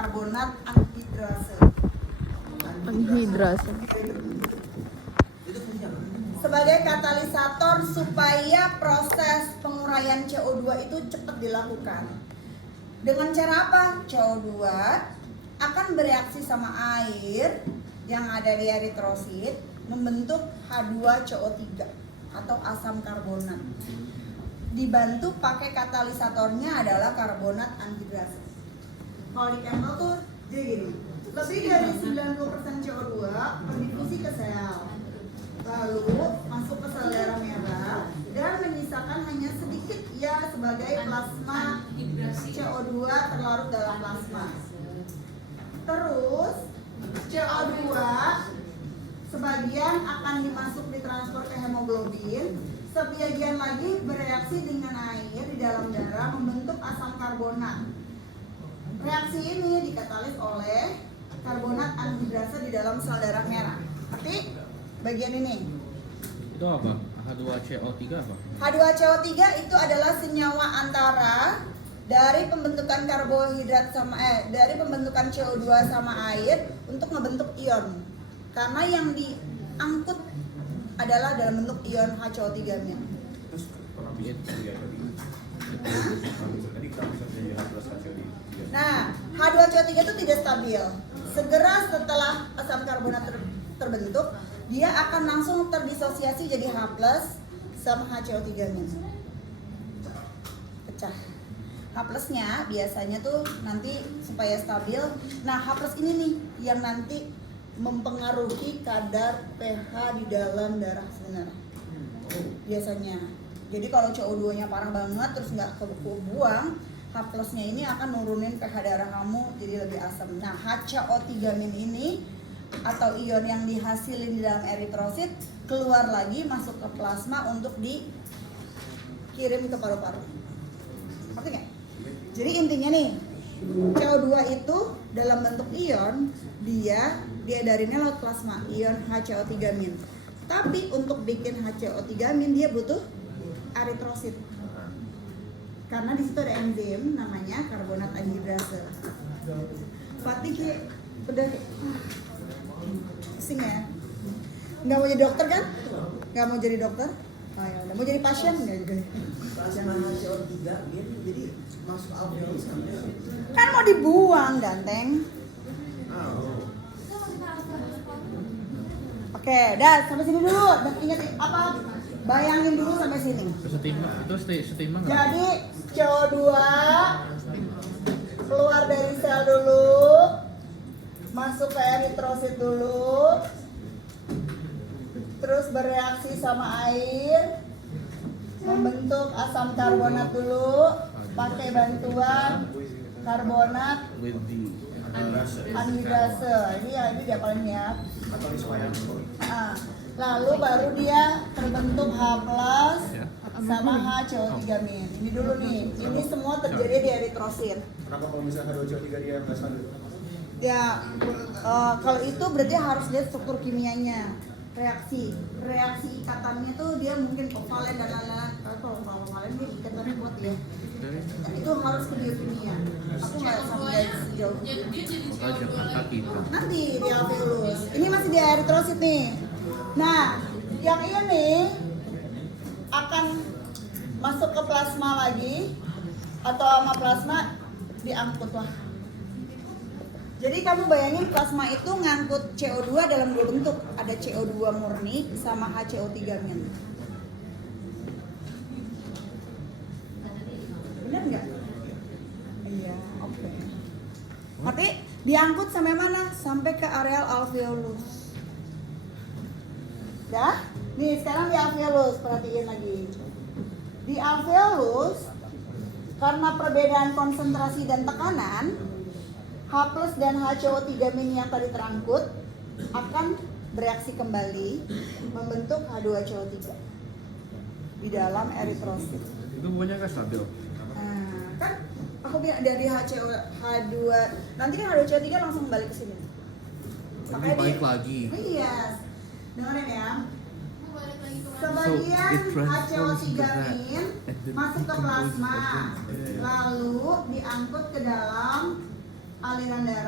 karbonat anhidrase. Anhidrase. Sebagai katalisator supaya proses penguraian CO2 itu cepat dilakukan. Dengan cara apa? CO2 akan bereaksi sama air yang ada di eritrosit membentuk H2CO3 atau asam karbonat. Dibantu pakai katalisatornya adalah karbonat anhidrase. Kalau di chemical tuh jadi gini, lebih dari 90% CO2 berdifusi ke sel, lalu masuk ke sel darah merah dan menyisakan hanya sedikit ya sebagai plasma CO2 terlarut dalam plasma. Terus CO2 sebagian akan dimasuk ditransfer ke hemoglobin, sebagian lagi bereaksi dengan air di dalam darah membentuk asam karbonat. Reaksi ini dikatalis oleh karbonat anhidrase di dalam sel darah merah. Tapi bagian ini. Itu apa? H2CO3 apa? H2CO3 itu adalah senyawa antara dari pembentukan karbohidrat sama dari pembentukan CO2 sama air untuk membentuk ion. Karena yang diangkut adalah dalam bentuk ion H2O3 -. Terus kalau bisa tadi kita bisa jadi H2CO3. Nah, H2CO3 itu tidak stabil. Segera setelah asam karbonat terbentuk, dia akan langsung terdisosiasi jadi H+ sama HCO3-. Pecah. H+-nya biasanya tuh nanti supaya stabil. Nah, H+ ini nih yang nanti mempengaruhi kadar pH di dalam darah sebenarnya. Biasanya. Jadi kalau CO2-nya parah banget terus nggak kebuang, H+-nya ini akan nurunin pH darah kamu jadi lebih asam. Nah, HCO3- ini atau ion yang dihasilin di dalam eritrosit keluar lagi masuk ke plasma untuk dikirim ke paru-paru. Ngerti nggak? Jadi intinya nih, CO2 itu dalam bentuk ion dia diedarinnya lewat plasma, ion HCO3-. Tapi untuk bikin HCO3- dia butuh eritrosit. Karena di situ ada enzim namanya karbonat anhidrase. Fatih udah pusing ya? Nggak mau jadi dokter kan? Nggak mau jadi dokter? Oh ya udah, mau jadi pasien nggak juga? Plasma HCO3 dia jadi masuk alveolus Kan mau dibuang ganteng. Oke, udah sampai sini dulu. Dan ingat apa? Bayangin dulu sampai sini. Setimbang nggak? Jadi CO2 keluar dari sel dulu, masuk ke eritrosit dulu, terus bereaksi sama air, membentuk asam karbonat dulu, pakai bantuan karbonat anhidrase. Ini dia paling ya. Nah, lalu baru dia terbentuk H+ sama HCO3-. Ini dulu nih, ini semua terjadi di eritrosit. Kenapa kalau misalnya H2CO3 dia nggak stabil? Ya, kalau itu berarti harus lihat struktur kimianya, reaksi ikatannya tuh dia mungkin kovalen dan lain-lain. Kalau kovalen dia ikatannya kuat ya. Itu harus ke biokimia. Aku nggak sampai sejauh itu. Jakarta kita. Nanti di alveolus. Ini masih di eritrosit nih. Nah, yang ini akan masuk ke plasma lagi atau sama plasma diangkut lah. Jadi kamu bayangin plasma itu ngangkut CO2 dalam dua bentuk. Ada CO2 murni sama HCO3-. Benar nggak? Iya, oke. Tapi diangkut sampai mana? Sampai ke areal alveolus. Ya? Nih sekarang di alveolus, perhatiin lagi. Di alveolus, karena perbedaan konsentrasi dan tekanan, H+ dan HCO3- yang tadi terangkut akan bereaksi kembali membentuk H2CO3 di dalam eritrosit. Itu bukannya nggak stabil? Nah, kan aku bilang dari H2 nanti kan H2CO3 langsung balik ke sini. Makanya balik lagi. Iya. Dengerin ya. So, Sebagian it transforms HCO3- masuk ke plasma, lalu diangkut ke dalam aliran darah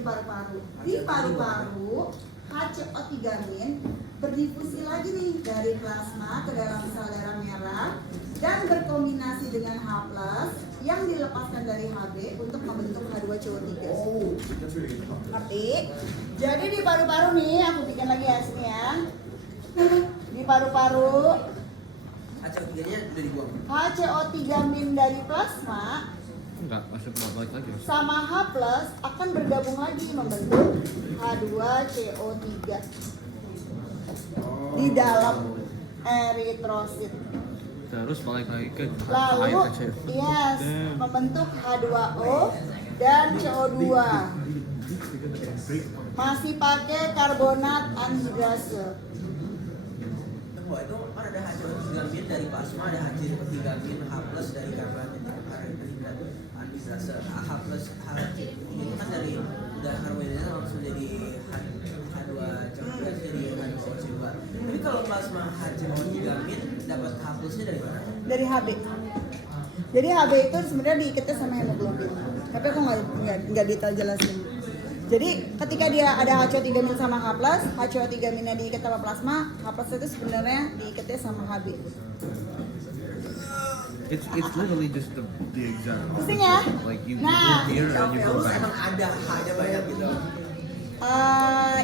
di paru-paru. Di paru-paru HCO3- berdifusi lagi nih dari plasma ke dalam sel darah merah dan berkombinasi dengan H+ yang dilepaskan dari Hb untuk membentuk H2CO3. Oh, that's really good. Ngerti? Jadi di paru-paru nih, aku bikin lagi ya sini ya. Di paru-paru HCO3-nya udah dibuang. HCO3- dari plasma Enggak, masuk balik lagi. Masuk. sama H+ akan bergabung lagi membentuk H2CO3 di dalam eritrosit. Terus balik lagi ke Lalu, air kecil. yes, Damn. membentuk H2O dan CO2. Masih pakai karbonat anhidrase. Tunggu, itu kan ada HCO3- dari plasma, ada HCO3- H+ dari karbonat anhidrase. H+, ini kan dari udah karbonatnya langsung jadi H2CO3 jadi H2O2. Tapi kalau plasma HCO3- dapat H+-nya dari mana? Dari Hb. Jadi Hb itu sebenarnya diikatnya sama hemoglobin. Tapi aku nggak detail jelasin. Jadi ketika dia ada HCO3- sama H+, HCO3-nya diikat sama plasma, H+ itu sebenarnya diikatnya sama Hb. It's literally just the exact Pusing ya? Like you Nah. go here and you go Terus emang back. ada H-nya banyak gitu.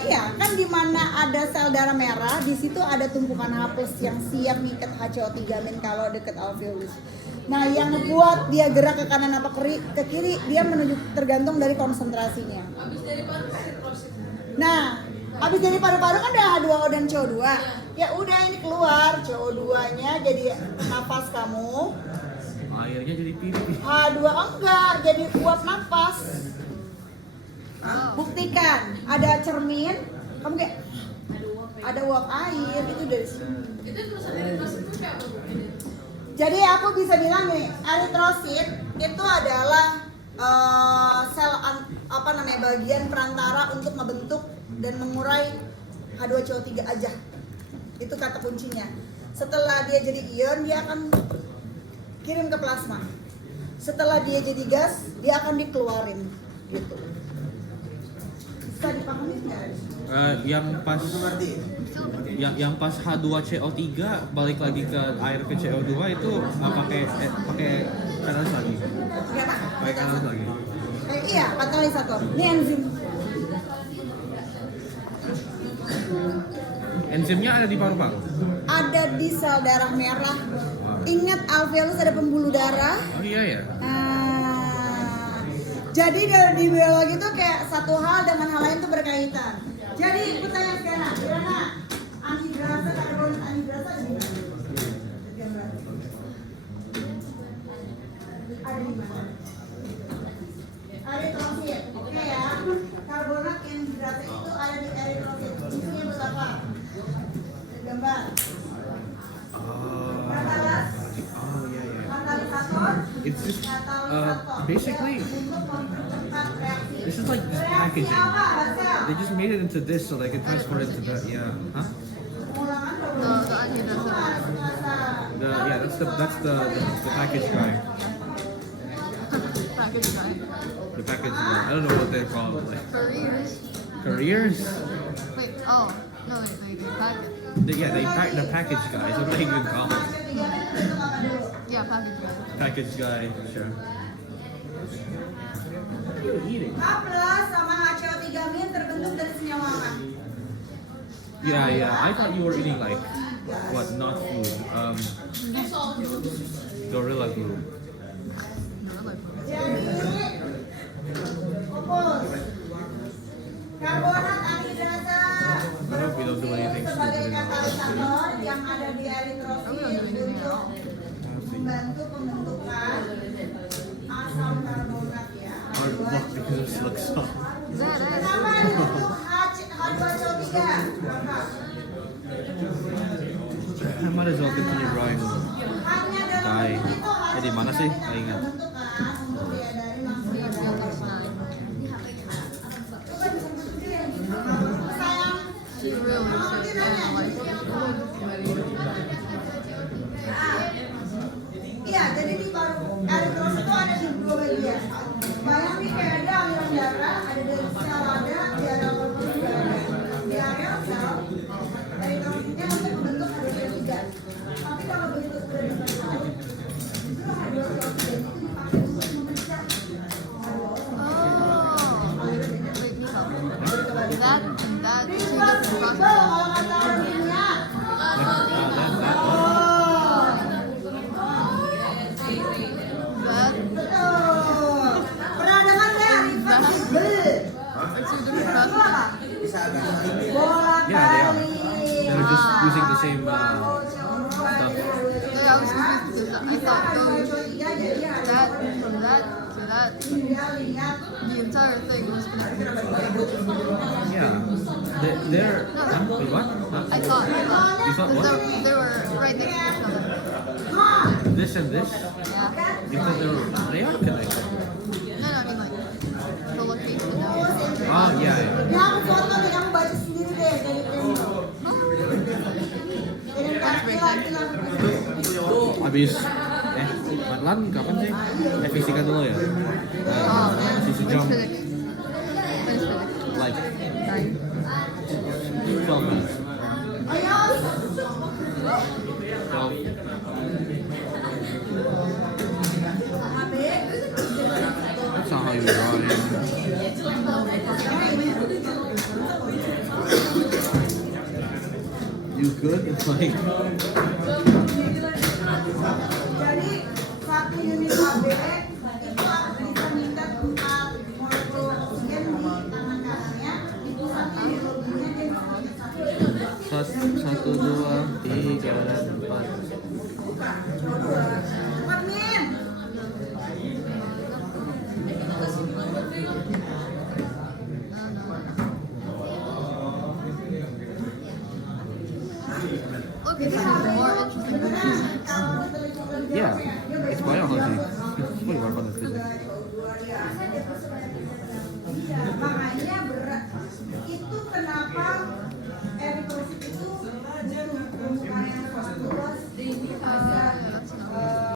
Iya, kan di mana ada sel darah merah, di situ ada tumpukan H+ yang siap ngikat HCO3- kalau deket alveolus. Nah, yang buat dia gerak ke kanan apa ke kiri, dia menuju tergantung dari konsentrasinya. Nah, habis dari paru-paru kan ada H2O dan CO2. Ya udah ini keluar, CO2-nya jadi nafas kamu. Airnya jadi pipi. H2O enggak, jadi uap nafas. Buktikan, ada cermin, kamu kayak ada uap air itu dari sini. Itu tulisan eritrosit itu kayak apa, Bu? Jadi aku bisa bilang nih, eritrosit itu adalah bagian perantara untuk membentuk dan mengurai H2CO3 aja. Itu kata kuncinya. Setelah dia jadi ion, dia akan kirim ke plasma. Setelah dia jadi gas, dia akan dikeluarin gitu. Bisa dipahami nggak? Yang pas H2CO3 balik lagi ke air ke CO2 itu pakai katalis lagi. Pakai katalis lagi. Iya, katalisator. Ini enzim. Enzimnya ada di paru-paru. Ada di sel darah merah. Ingat alveolus ada pembuluh darah. Oh iya ya. Nah, jadi di biologi itu kayak satu hal dengan hal lain itu berkaitan. Jadi aku tanya sekarang, Irana, anhidrasa, karbonat anhidrasa ada di mana? Ada di mana? Eritrosit, oke ya. Karbonat anhidrasa itu ada di eritrosit. Fungsinya buat apa? Gambar. Katalis. Oh iya ya. Katalisator. It's just basically Untuk mempercepat reaksi. this is like just Reaksi packaging. apa, Basel? They just made it into this so they can transport it to that. Yeah. Huh? Pengulangan The anhidrasa. That's the package guy. Package guy. The package guy. I don't know what they're called. Like Careers. careers. Wait, oh. No, wait, packet. They pack the package guy. Is what they even call it. Yeah, package guy. Package guy. Sure. What are you eating? H+ sama HCO3- terbentuk dari senyawa apa? Yeah. I thought you were eating like what? Not food. Gorilla glue. Jadi kompos. Karbonat anhidrasa I hope we don't do anything sebagai stupid in our katalisator yang ada di eritrosit untuk membantu pembentukan asam karbonat ya. Hard luck because it looks soft. Kenapa dibentuk H2CO3? Kenapa? I might as well continue drawing. Hanya dalam Kai. bentuk itu Di mana sih? H2CO3 Nggak ingat. pembentukan untuk diadari langsung ke dalam. Coba bisa bentukin. Sayang. Iya, jadi di paru eritrosit itu ada di dua bagian. Bayangin kayak ada aliran darah, ada dari sel using the same stuff. Yeah, I was confused because I thought going that from that to that, the entire thing was connected. Yeah. They're wait, what? I thought You thought what? they were right next to each other. This and this? Yeah. You thought they are connected. No, I mean like the location of it. Oh yeah, yeah. Ya aku foto nih, kamu baca sendiri deh dari tembok. Dari laki-laki Habis Matlan kapan sih? Fisika dulu ya? Oh man, Masih when's sejam. physics? When's physics? Like 9. 12 minutes. Ayo. 12. That's not how you draw it. You could? It's like Jadi satu unit AB itu aku bisa minta tempat molekul oksigen di tangan kanannya, itu satu biologinya dia bisa minta satu. 1, 2, 3, dan 4. Bukan, cuma 2. Cepat Min. Okay, this is more interesting than physics. Yeah, it's biology. It's way more fun than physics. Makanya berat. Itu kenapa eritrosit itu butuh permukaan yang fosforus